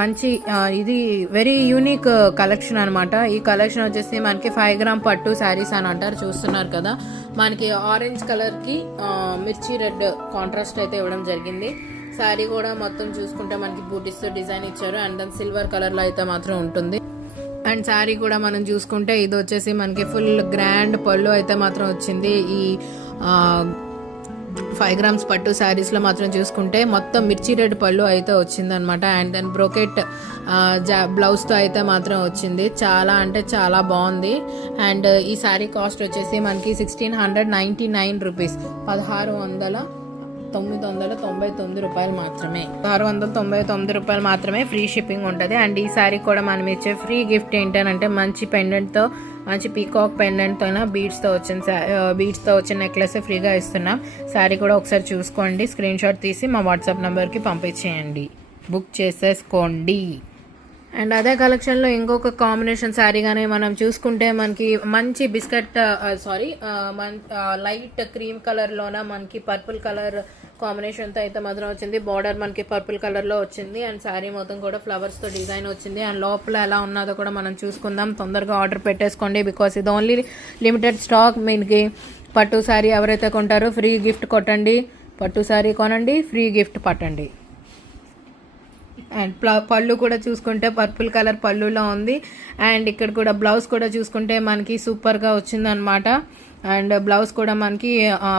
మంచి ఇది very unique collection అనమాట. ఈ కలెక్షన్ వచ్చేసి మనకి 5 గ్రామ్ పట్టు శారీస్ అని అంటారు. చూస్తున్నారు కదా, మనకి ఆరెంజ్ కలర్ కి మిర్చి రెడ్ కాంట్రాస్ట్ అయితే ఇవ్వడం జరిగింది. శారీ కూడా మొత్తం చూసుకుంటే మనకి బూటీస్ డిజైన్ ఇచ్చారు. అండ్ దెన్ సిల్వర్ కలర్ లో అయితే మాత్రం ఉంటుంది. అండ్ శారీ కూడా మనం చూసుకుంటే ఇది వచ్చేసి మనకి ఫుల్ గ్రాండ్ పళ్ళు అయితే మాత్రం వచ్చింది. ఈ 5 గ్రామ్స్ పట్టు శారీస్లో మాత్రం చూసుకుంటే మొత్తం మిర్చి రెడ్ పళ్ళు అయితే వచ్చింది అనమాట. అండ్ దెన్ బ్రోకెట్ బ్లౌజ్తో అయితే మాత్రం వచ్చింది. చాలా అంటే చాలా బాగుంది. అండ్ ఈ శారీ కాస్ట్ వచ్చేసి మనకి 1699 రూపీస్, 999 రూపాయలు మాత్రమే. 699 రూపాయలు మాత్రమే ఫ్రీ షిప్పింగ్ ఉంటుంది. అండ్ ఈ సారీ కూడా మనం ఇచ్చే ఫ్రీ గిఫ్ట్ ఏంటంటే మంచి పెండెంట్తో, మంచి పీకాక్ పెండెంట్తో బీడ్స్తో వచ్చిన నెక్లెస్ ఫ్రీగా ఇస్తున్నాం. శారీ కూడా ఒకసారి చూసుకోండి, స్క్రీన్ షాట్ తీసి మా వాట్సాప్ నెంబర్కి పంపించేయండి, బుక్ చేసేసుకోండి. అండ్ అదే కలెక్షన్లో ఇంకొక కాంబినేషన్ శారీ కానీ మనం చూసుకుంటే మనకి మంచి బిస్కెట్ లైట్ క్రీమ్ కలర్లోన మనకి పర్పుల్ కలర్ కాంబినేషన్తో అయితే మాత్రం వచ్చింది. బార్డర్ మనకి పర్పుల్ కలర్లో వచ్చింది. అండ్ శారీ మొత్తం కూడా ఫ్లవర్స్తో డిజైన్ వచ్చింది. అండ్ లోపల ఎలా ఉన్నదో కూడా మనం చూసుకుందాం. తొందరగా ఆర్డర్ పెట్టేసుకోండి, బికాస్ ఇది ఓన్లీ లిమిటెడ్ స్టాక్. మీకు పట్టు శారీ ఎవరైతే కొంటారో ఫ్రీ గిఫ్ట్ కొట్టండి, పట్టు శారీ కొనండి, ఫ్రీ గిఫ్ట్ పట్టండి. అండ్ పళ్ళు కూడా చూసుకుంటే పర్పుల్ కలర్ పళ్ళులో ఉంది. అండ్ ఇక్కడ కూడా బ్లౌజ్ కూడా చూసుకుంటే మనకి సూపర్గా వచ్చిందనమాట. అండ్ బ్లౌజ్ కూడా మనకి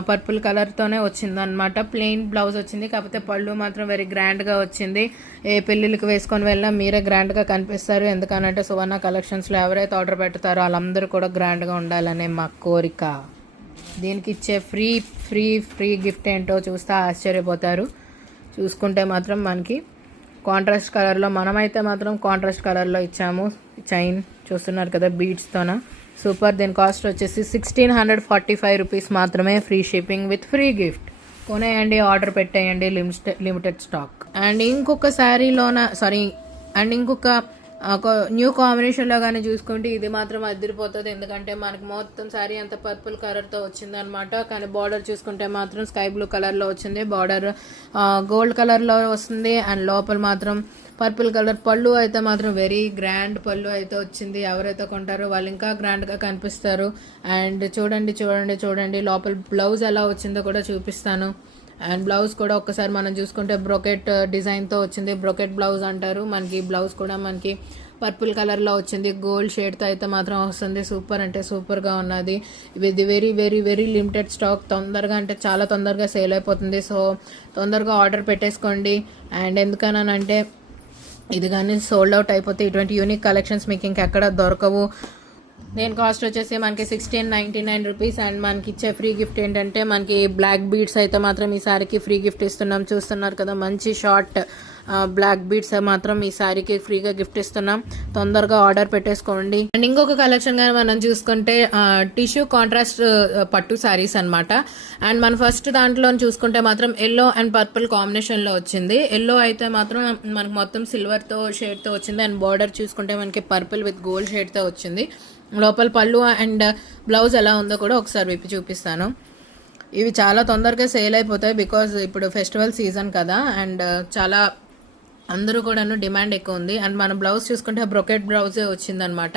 పర్పుల్ కలర్తోనే వచ్చిందనమాట. ప్లెయిన్ బ్లౌజ్ వచ్చింది, కాకపోతే పళ్ళు మాత్రం వెరీ గ్రాండ్గా వచ్చింది. ఏ పెళ్ళిళ్ళకి వేసుకొని వెళ్ళినా మీరే గ్రాండ్గా కనిపిస్తారు. ఎందుకనంటే సువర్ణ కలెక్షన్స్లో ఎవరైతే ఆర్డర్ పెడతారో వాళ్ళందరూ కూడా గ్రాండ్గా ఉండాలనే మా కోరిక. దీనికి ఇచ్చే ఫ్రీ ఫ్రీ ఫ్రీ గిఫ్ట్ ఏంటో చూస్తే ఆశ్చర్యపోతారు. చూసుకుంటే మాత్రం మనకి కాంట్రాస్ట్ కలర్లో, మనమైతే మాత్రం కాంట్రాస్ట్ కలర్లో ఇచ్చాము. చైన్ చూస్తున్నారు కదా బీడ్స్తోన, సూపర్. దీని కాస్ట్ వచ్చేసి 1645 రూపీస్ మాత్రమే, free shipping with free gift. కొనేయండి, ఆర్డర్ పెట్టేయండి, లిమిటెడ్ స్టాక్. అండ్ ఇంకొక ఒక న్యూ కాంబినేషన్లో కానీ చూసుకుంటే ఇది మాత్రం అదిరిపోతుంది. ఎందుకంటే మనకి మొత్తం శారీ అంతా పర్పుల్ కలర్తో వచ్చింది అనమాట. కానీ బార్డర్ చూసుకుంటే మాత్రం స్కై బ్లూ కలర్లో వచ్చింది. బార్డర్ గోల్డ్ కలర్లో వస్తుంది. అండ్ లోపల మాత్రం పర్పుల్ కలర్ పళ్ళు అయితే మాత్రం వెరీ గ్రాండ్ పళ్ళు అయితే వచ్చింది. ఎవరైతే కొంటారో వాళ్ళు ఇంకా గ్రాండ్గా కనిపిస్తారు. అండ్ చూడండి లోపల బ్లౌజ్ ఎలా వచ్చిందో కూడా చూపిస్తాను. అండ్ బ్లౌజ్ కూడా ఒక్కసారి మనం చూసుకుంటే బ్రోకెట్ డిజైన్తో వచ్చింది. బ్రోకెట్ బ్లౌజ్ అంటారు. మనకి బ్లౌజ్ కూడా మనకి పర్పుల్ కలర్లో వచ్చింది. గోల్డ్ షేడ్తో అయితే మాత్రం వస్తుంది. సూపర్ అంటే సూపర్గా ఉన్నది. ఇది very very very limited stock. తొందరగా అంటే చాలా తొందరగా సేల్ అయిపోతుంది. సో తొందరగా ఆర్డర్ పెట్టేసుకోండి. అండ్ ఎందుకనంటే ఇది కానీ సోల్డ్ అవుట్ అయిపోతే ఇటువంటి యూనిక్ కలెక్షన్స్ మీకు ఇంకెక్కడ దొరకవు. దేని కాస్ట్ వచ్చేసి మనకి 1699 రూపీస్. అండ్ మనకి ఇచ్చే ఫ్రీ గిఫ్ట్ ఏంటంటే మనకి బ్లాక్ బీడ్స్ అయితే మాత్రం ఈ సారీకి ఫ్రీ గిఫ్ట్ ఇస్తున్నాం. చూస్తున్నారు కదా, మంచి షార్ట్ బ్లాక్ బీడ్స్ మాత్రం ఈ సారీకి ఫ్రీగా గిఫ్ట్ ఇస్తున్నాం. తొందరగా ఆర్డర్ పెట్టేసుకోండి. అండ్ ఇంకొక కలెక్షన్ కానీ మనం చూసుకుంటే టిష్యూ కాంట్రాస్ట్ పట్టు సారీస్ అనమాట. అండ్ మన ఫస్ట్ దాంట్లో చూసుకుంటే మాత్రం ఎల్లో అండ్ పర్పుల్ కాంబినేషన్లో వచ్చింది. ఎల్లో అయితే మాత్రం మనకు మొత్తం సిల్వర్తో షేడ్తో వచ్చింది. అండ్ బార్డర్ చూసుకుంటే మనకి పర్పుల్ విత్ గోల్డ్ షేడ్తో వచ్చింది. లోపల పళ్ళు అండ్ బ్లౌజ్ ఎలా ఉందో కూడా ఒకసారి విప్పి చూపిస్తాను. ఇవి చాలా తొందరగా సేల్ అయిపోతాయి, బికాజ్ ఇప్పుడు ఫెస్టివల్ సీజన్ కదా. అండ్ చాలా అందరూ కూడాను డిమాండ్ ఎక్కువ ఉంది. అండ్ మన బ్లౌజ్ చూసుకుంటే బ్రొకెట్ బ్లౌజే వచ్చిందనమాట.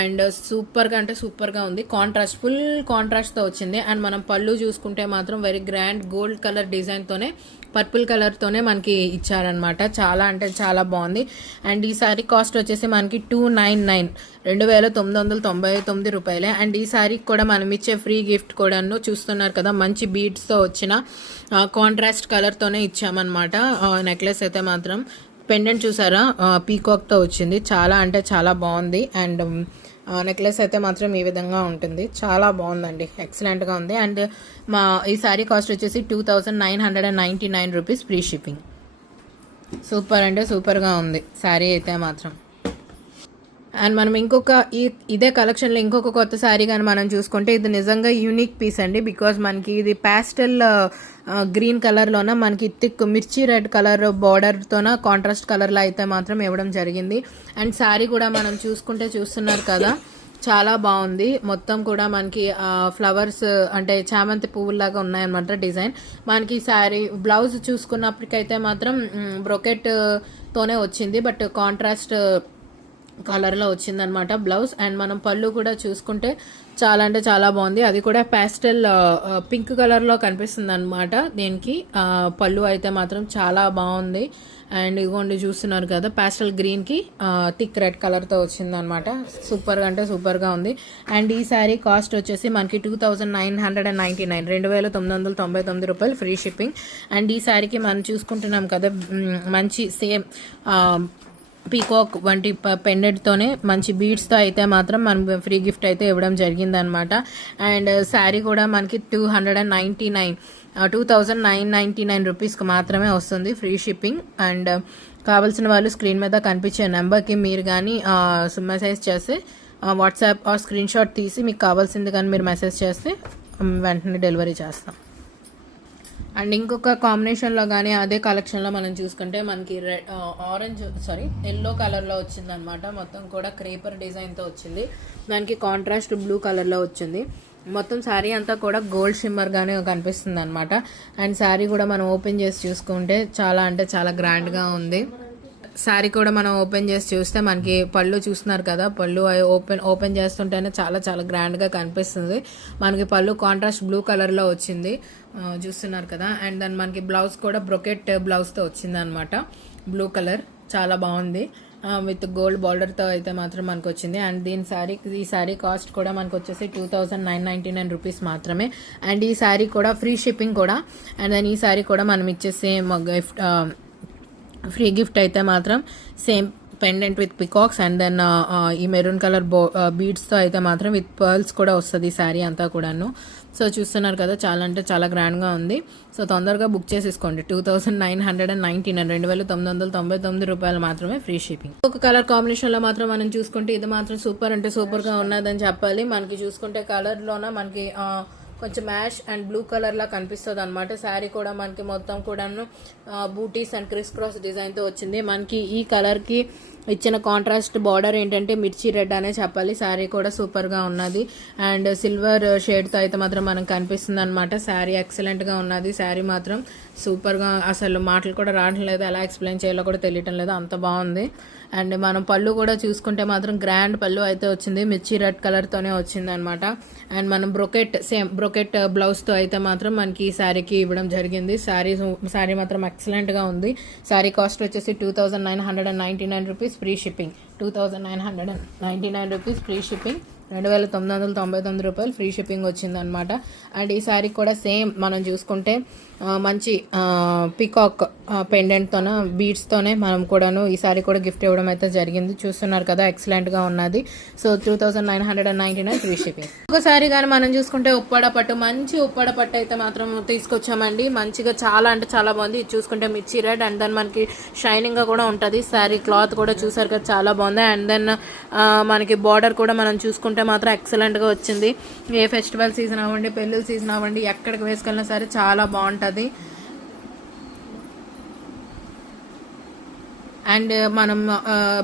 అండ్ సూపర్గా అంటే సూపర్గా ఉంది. కాంట్రాస్ట్, ఫుల్ కాంట్రాస్ట్తో వచ్చింది. అండ్ మనం పళ్ళు చూసుకుంటే మాత్రం వెరీ గ్రాండ్ గోల్డ్ కలర్ డిజైన్తోనే పర్పుల్ కలర్తోనే మనకి ఇచ్చారనమాట. చాలా అంటే చాలా బాగుంది. అండ్ ఈ సారీ కాస్ట్ వచ్చేసి మనకి 2999 రూపాయలే. అండ్ ఈ సారీకి కూడా మనం ఇచ్చే ఫ్రీ గిఫ్ట్ కూడాను చూస్తున్నారు కదా, మంచి బీడ్స్తో వచ్చిన కాంట్రాస్ట్ కలర్తోనే ఇచ్చామన్నమాట. నెక్లెస్ అయితే మాత్రం పెండెంట్ చూసారా, పీకాక్తో వచ్చింది. చాలా అంటే చాలా బాగుంది. అండ్ నెక్లెస్ అయితే మాత్రం ఈ విధంగా ఉంటుంది. చాలా బాగుందండి, ఎక్సలెంట్గా ఉంది. అండ్ ఈ సారీ కాస్ట్ వచ్చేసి 2999 రూపీస్, ఫ్రీ షిప్పింగ్. సూపర్ అంటే సూపర్గా ఉంది శారీ అయితే మాత్రం. అండ్ మనం ఇదే కలెక్షన్లో ఇంకొక కొత్త శారీ కానీ మనం చూసుకుంటే ఇది నిజంగా యూనిక్ పీస్ అండి. బికాజ్ మనకి ఇది ప్యాస్టల్ గ్రీన్ కలర్లోన మనకి థిక్ మిర్చి రెడ్ కలర్ బార్డర్తోన కాంట్రాస్ట్ కలర్లో అయితే మాత్రం ఇవ్వడం జరిగింది. అండ్ శారీ కూడా మనం చూస్తున్నారు కదా, చాలా బాగుంది. మొత్తం కూడా మనకి ఫ్లవర్స్ అంటే చామంతి పువ్వులాగా ఉన్నాయన్నమాట డిజైన్. మనకి శారీ బ్లౌజ్ చూసుకున్నప్పటికైతే మాత్రం బ్రొకెట్ తోనే వచ్చింది, బట్ కాంట్రాస్ట్ కలర్లో వచ్చిందనమాట బ్లౌజ్. అండ్ మనం పళ్ళు కూడా చూసుకుంటే చాలా అంటే చాలా బాగుంది, అది కూడా ప్యాస్టల్ పింక్ కలర్లో కనిపిస్తుంది అనమాట దీనికి. పళ్ళు అయితే మాత్రం చాలా బాగుంది. అండ్ ఇదిగోండి చూస్తున్నారు కదా, ప్యాస్టల్ గ్రీన్కి థిక్ రెడ్ కలర్తో వచ్చిందనమాట. సూపర్గా అంటే సూపర్గా ఉంది. అండ్ ఈ శారీ కాస్ట్ వచ్చేసి మనకి 2999, 2999 రూపాయలు, ఫ్రీ షిప్పింగ్. అండ్ ఈ శారీకి మనం చూసుకుంటున్నాం కదా, మంచి సేమ్ పీకాక్ వంటి పెండెంట్తోనే మంచి బీడ్స్తో అయితే మాత్రం మనం ఫ్రీ గిఫ్ట్ అయితే ఇవ్వడం జరిగిందనమాట. అండ్ శారీ కూడా మనకి 2999 రూపీస్కి మాత్రమే వస్తుంది, ఫ్రీ షిప్పింగ్. అండ్ కావాల్సిన వాళ్ళు స్క్రీన్ మీద కనిపించే నెంబర్కి మీరు కానీ మెసేజ్ చేస్తే, వాట్సాప్ స్క్రీన్ షాట్ తీసి మీకు కావాల్సింది కానీ మీరు మెసేజ్ చేస్తే వెంటనే డెలివరీ చేస్తాం. అండ్ ఇంకొక కాంబినేషన్లో కానీ అదే కలెక్షన్లో మనం చూసుకుంటే మనకి ఎల్లో కలర్లో వచ్చిందనమాట. మొత్తం కూడా క్రేపర్ డిజైన్తో వచ్చింది, దానికి కాంట్రాస్ట్ బ్లూ కలర్లో వచ్చింది. మొత్తం శారీ అంతా కూడా గోల్డ్ షిమ్మర్గానే కనిపిస్తుంది అనమాట. అండ్ శారీ కూడా మనం ఓపెన్ చేసి చూసుకుంటే చాలా అంటే చాలా గ్రాండ్గా ఉంది. శారీ కూడా మనం ఓపెన్ చేసి చూస్తే మనకి పళ్ళు చూస్తున్నారు కదా, పళ్ళు ఓపెన్ చేస్తుంటేనే చాలా చాలా గ్రాండ్గా కనిపిస్తుంది. మనకి పళ్ళు కాంట్రాస్ట్ బ్లూ కలర్లో వచ్చింది, చూస్తున్నారు కదా. అండ్ దాని మనకి బ్లౌజ్ కూడా బ్రొకెట్ బ్లౌజ్తో వచ్చింది అనమాట, బ్లూ కలర్, చాలా బాగుంది. విత్ గోల్డ్ బార్డర్తో అయితే మాత్రం మనకు వచ్చింది. అండ్ ఈ శారీ కాస్ట్ కూడా మనకు వచ్చేసి 2999 రూపీస్ మాత్రమే. అండ్ ఈ శారీ కూడా ఫ్రీ షిప్పింగ్ కూడా. అండ్ దెన్ ఈ శారీ కూడా మనం ఇచ్చేసే గిఫ్ట్, ఫ్రీ గిఫ్ట్ అయితే మాత్రం same pendant with peacocks and then ఈ మెరూన్ కలర్ బీడ్స్తో అయితే మాత్రం విత్ పర్ల్స్ కూడా వస్తుంది శారీ అంతా కూడాను. సో చూస్తున్నారు కదా, చాలా అంటే చాలా గ్రాండ్గా ఉంది. సో తొందరగా బుక్ చేసేసుకోండి. 2999, 2999 రూపాయలు మాత్రమే, ఫ్రీ షిప్పింగ్. ఒక కలర్ కాంబినేషన్లో మాత్రం మనం చూసుకుంటే ఇది మాత్రం సూపర్ అంటే సూపర్గా ఉన్నదని చెప్పాలి. మనకి చూసుకుంటే కలర్లోన మనకి కొంచెం మ్యాష్ అండ్ బ్లూ కలర్లా కనిపిస్తుంది అనమాట. శారీ కూడా మనకి మొత్తం కూడాను బూటీస్ అండ్ క్రిస్ క్రాస్ డిజైన్తో వచ్చింది. మనకి ఈ కలర్కి ఇచ్చిన కాంట్రాస్ట్ బార్డర్ ఏంటంటే మిర్చి రెడ్ అనే చెప్పాలి. శారీ కూడా సూపర్గా ఉన్నది. అండ్ సిల్వర్ షేడ్తో అయితే మాత్రం మనకు కనిపిస్తుంది అనమాట. శారీ ఎక్సలెంట్గా ఉన్నది. శారీ మాత్రం సూపర్గా, అసలు మాటలు కూడా రావడం లేదు, ఎలా ఎక్స్ప్లెయిన్ చేయాలో కూడా తెలియటం లేదు, అంత బాగుంది. అండ్ మనం పళ్ళు కూడా చూసుకుంటే మాత్రం గ్రాండ్ పళ్ళు అయితే వచ్చింది, మిర్చి రెడ్ కలర్తోనే వచ్చింది అనమాట. అండ్ మనం బ్రొకెట్ బ్లౌజ్తో అయితే మాత్రం మనకి ఈ శారీకి ఇవ్వడం జరిగింది. శారీ మాత్రం ఎక్సలెంట్గా ఉంది. శారీ కాస్ట్ వచ్చేసి 2999 rupees, free shipping. 2999 rupees, free shipping. 2999 రూపాయలు, ఫ్రీ షిప్పింగ్ వచ్చిందనమాట. అండ్ ఈ శారీ కూడా సేమ్ మనం చూసుకుంటే మంచి పికాక్ పెండెంట్తోనే బీడ్స్తోనే మనం కూడాను ఈ శారీ కూడా గిఫ్ట్ ఇవ్వడం అయితే జరిగింది. చూస్తున్నారు కదా, ఎక్సలెంట్గా ఉన్నది. So 2999, free shipping. ఒకసారి కానీ మనం చూసుకుంటే ఉప్పాడ పట్టు, మంచి ఉప్పాడ పట్టు అయితే మాత్రం తీసుకొచ్చామండి. మంచిగా చాలా అంటే చాలా బాగుంది. ఇది చూసుకుంటే మిర్చి రెడ్ అండ్ దెన్ మనకి షైనింగ్గా కూడా ఉంటుంది. శారీ క్లాత్ కూడా చూసారు కదా, చాలా బాగుంది. అండ్ దెన్ మనకి బార్డర్ కూడా మనం చూసుకుంటే మాత్రం ఎక్సలెంట్గా వచ్చింది. ఏ ఫెస్టివల్ సీజన్ అవ్వండి, పెళ్ళిళ్ళ సీజన్ అవ్వండి, ఎక్కడికి వేసుకెళ్ళినా సరే చాలా బాగుంటుంది. అండ్ మనం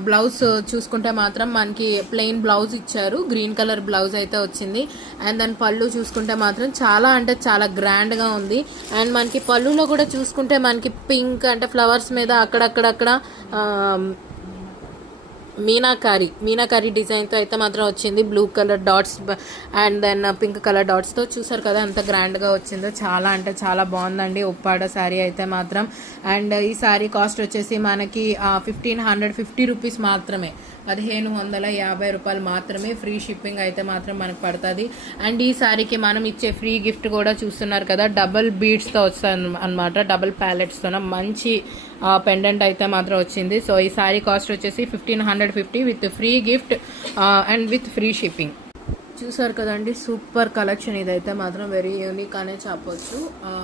బ్లౌజ్ చూసుకుంటే మాత్రం మనకి ప్లెయిన్ బ్లౌజ్ ఇచ్చారు, గ్రీన్ కలర్ బ్లౌజ్ అయితే వచ్చింది. అండ్ దాని పళ్ళు చూసుకుంటే మాత్రం చాలా అంటే చాలా గ్రాండ్గా ఉంది. అండ్ మనకి పళ్ళులో కూడా చూసుకుంటే మనకి పింక్ అంటే ఫ్లవర్స్ మీద అక్కడక్కడక్కడ మీనాకారి డిజైన్తో అయితే మాత్రం వచ్చింది. Blue colour dots and then pink colour డాట్స్తో చూసారు కదా ఎంత గ్రాండ్గా వచ్చిందో. చాలా అంటే చాలా బాగుందండి ఉప్పాడ శారీ అయితే మాత్రం. అండ్ ఈ శారీ కాస్ట్ వచ్చేసి మనకి 1550 రూపీస్ మాత్రమే, 1550 రూపాయలు మాత్రమే, ఫ్రీ షిప్పింగ్ అయితే మాత్రం మనకు పడుతుంది. అండ్ ఈ శారీకి మనం ఇచ్చే ఫ్రీ గిఫ్ట్ కూడా చూస్తున్నారు కదా, డబల్ బీడ్స్తో వస్తుంది అనమాట, డబల్ ప్యాలెట్స్తో మంచి పెండెంట్ అయితే మాత్రం వచ్చింది. సో ఈ శారీ కాస్ట్ వచ్చేసి 1550 with free gift and with free shipping. చూసారు కదండి, సూపర్ కలెక్షన్ ఇదైతే మాత్రం, వెరీ యూనిక్ అనే చెప్పొచ్చు.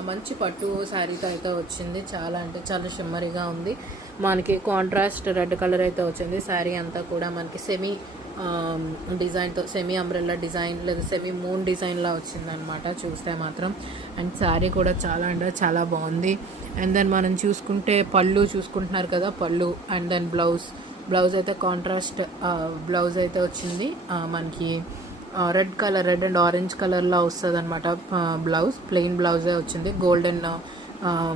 మంచి పట్టు శారీతో అయితే వచ్చింది, చాలా అంటే చాలా షిమ్మరీగా ఉంది. మనకి కాంట్రాస్ట్ రెడ్ కలర్ అయితే వచ్చింది. శారీ అంతా కూడా మనకి సెమీ డిజైన్తో, సెమీ అంబ్రెల్లా డిజైన్ లేదా సెమీ మూన్ డిజైన్లా వచ్చిందనమాట చూస్తే మాత్రం. అండ్ శారీ కూడా చాలా అంటే చాలా బాగుంది. అండ్ దెన్ మనం చూసుకుంటే పళ్ళు చూసుకుంటున్నారు కదా, పళ్ళు అండ్ దెన్ బ్లౌజ్ అయితే కాంట్రాస్ట్ బ్లౌజ్ అయితే వచ్చింది. మనకి రెడ్ అండ్ ఆరెంజ్ కలర్లో వస్తుంది అనమాట బ్లౌజ్, ప్లెయిన్ బ్లౌజే వచ్చింది. గోల్డెన్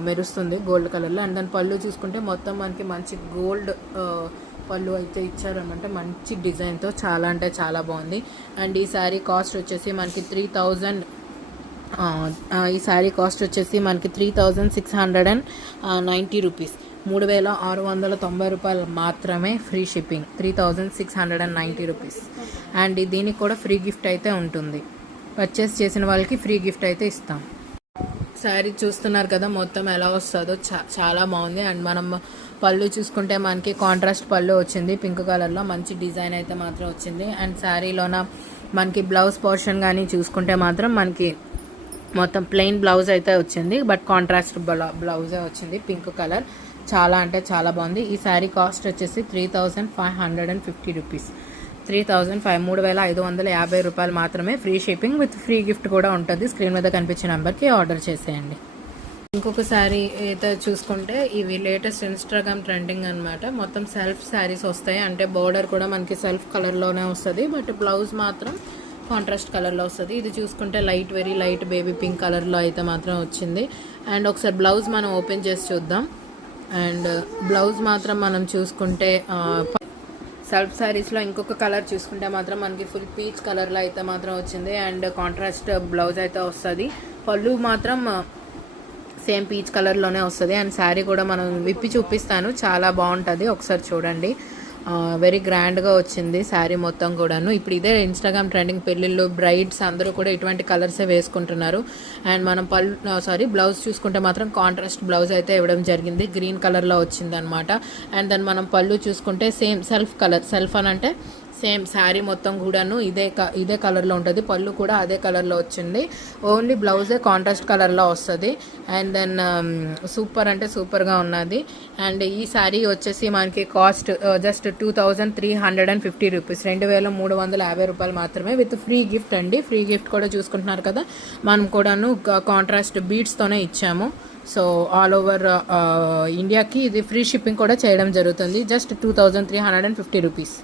మెరుస్తుంది గోల్డ్ కలర్లో. అండ్ దాని పళ్ళు చూసుకుంటే మొత్తం మనకి మంచి గోల్డ్ పళ్ళు అయితే ఇచ్చారనమాట, మంచి డిజైన్తో, చాలా అంటే చాలా బాగుంది. అండ్ ఈ శారీ కాస్ట్ వచ్చేసి మనకి 3000, ఈ శారీ కాస్ట్ వచ్చేసి మనకి 3690 రూపీస్, 3690 రూపాయలు మాత్రమే, ఫ్రీ షిప్పింగ్, 3690 రూపీస్. అండ్ దీనికి కూడా ఫ్రీ గిఫ్ట్ అయితే ఉంటుంది, పర్చేస్ చేసిన వాళ్ళకి ఫ్రీ గిఫ్ట్ అయితే ఇస్తాం. శారీ చూస్తున్నారు కదా మొత్తం ఎలా వస్తుందో, చాలా బాగుంది. అండ్ మనం పళ్ళు చూసుకుంటే మనకి కాంట్రాస్ట్ పళ్ళు వచ్చింది, పింక్ కలర్లో మంచి డిజైన్ అయితే మాత్రం వచ్చింది. అండ్ శారీలోన మనకి బ్లౌజ్ పోర్షన్ కానీ చూసుకుంటే మాత్రం మనకి మొత్తం ప్లెయిన్ బ్లౌజ్ అయితే వచ్చింది, బట్ కాంట్రాస్ట్ బ్లౌజే వచ్చింది, పింక్ కలర్, చాలా అంటే చాలా బాగుంది. ఈ శారీ కాస్ట్ వచ్చేసి 3550 రూపీస్, 3550 రూపాయలు మాత్రమే, free shipping with free gift కూడా ఉంటుంది. స్క్రీన్ మీద కనిపించే నెంబర్కి ఆర్డర్ చేసేయండి. ఇంకొక శారీ అయితే చూసుకుంటే ఇవి లేటెస్ట్ ఇన్స్టాగ్రామ్ ట్రెండింగ్ అనమాట, మొత్తం సెల్ఫ్ శారీస్ వస్తాయి. అంటే బోర్డర్ కూడా మనకి సెల్ఫ్ కలర్లోనే వస్తుంది, బట్ బ్లౌజ్ మాత్రం కాంట్రాస్ట్ కలర్లో వస్తుంది. ఇది చూసుకుంటే వెరీ లైట్ బేబీ పింక్ కలర్లో అయితే మాత్రం వచ్చింది. అండ్ ఒకసారి బ్లౌజ్ మనం ఓపెన్ చేసి చూద్దాం. అండ్ బ్లౌజ్ మాత్రం మనం చూసుకుంటే సెల్ఫ్ శారీస్లో ఇంకొక కలర్ చూసుకుంటే మాత్రం మనకి ఫుల్ పీచ్ కలర్లో అయితే మాత్రం వచ్చింది. అండ్ కాంట్రాస్ట్ బ్లౌజ్ అయితే వస్తుంది, పళ్ళు మాత్రం సేమ్ పీచ్ కలర్లోనే వస్తుంది. అండ్ శారీ కూడా మనం విప్పి చూపిస్తాను, చాలా బాగుంటుంది, ఒకసారి చూడండి. వెరీ గ్రాండ్గా వచ్చింది శారీ మొత్తం కూడాను. ఇప్పుడు ఇదే ఇన్స్టాగ్రామ్ ట్రెండింగ్, పెళ్ళిళ్ళు, బ్రైడ్స్ అందరూ కూడా ఇటువంటి కలర్సే వేసుకుంటున్నారు. అండ్ మనం బ్లౌజ్ చూసుకుంటే మాత్రం కాంట్రాస్ట్ బ్లౌజ్ అయితే ఇవ్వడం జరిగింది, గ్రీన్ కలర్లో వచ్చింది అనమాట. అండ్ దాన్ని మనం పళ్ళు చూసుకుంటే సేమ్ సెల్ఫ్ కలర్, సెల్ఫ్ అని అంటే సేమ్ శారీ మొత్తం కూడాను ఇదే కలర్లో ఉంటుంది, పళ్ళు కూడా అదే కలర్లో వచ్చింది, ఓన్లీ బ్లౌజే కాంట్రాస్ట్ కలర్లో వస్తుంది. అండ్ దెన్ సూపర్ అంటే సూపర్గా ఉన్నది. అండ్ ఈ శారీ వచ్చేసి మనకి కాస్ట్ జస్ట్ 2350 రూపీస్, 2350 రూపాయలు మాత్రమే, విత్ ఫ్రీ గిఫ్ట్ అండి. ఫ్రీ గిఫ్ట్ కూడా చూసుకుంటున్నారు కదా, మనం కూడాను కాంట్రాస్ట్ బీడ్స్తోనే ఇచ్చాము. సో ఆల్ ఓవర్ ఇండియాకి ఇది ఫ్రీ షిప్పింగ్ కూడా చేయడం జరుగుతుంది, జస్ట్ 2350 రూపీస్.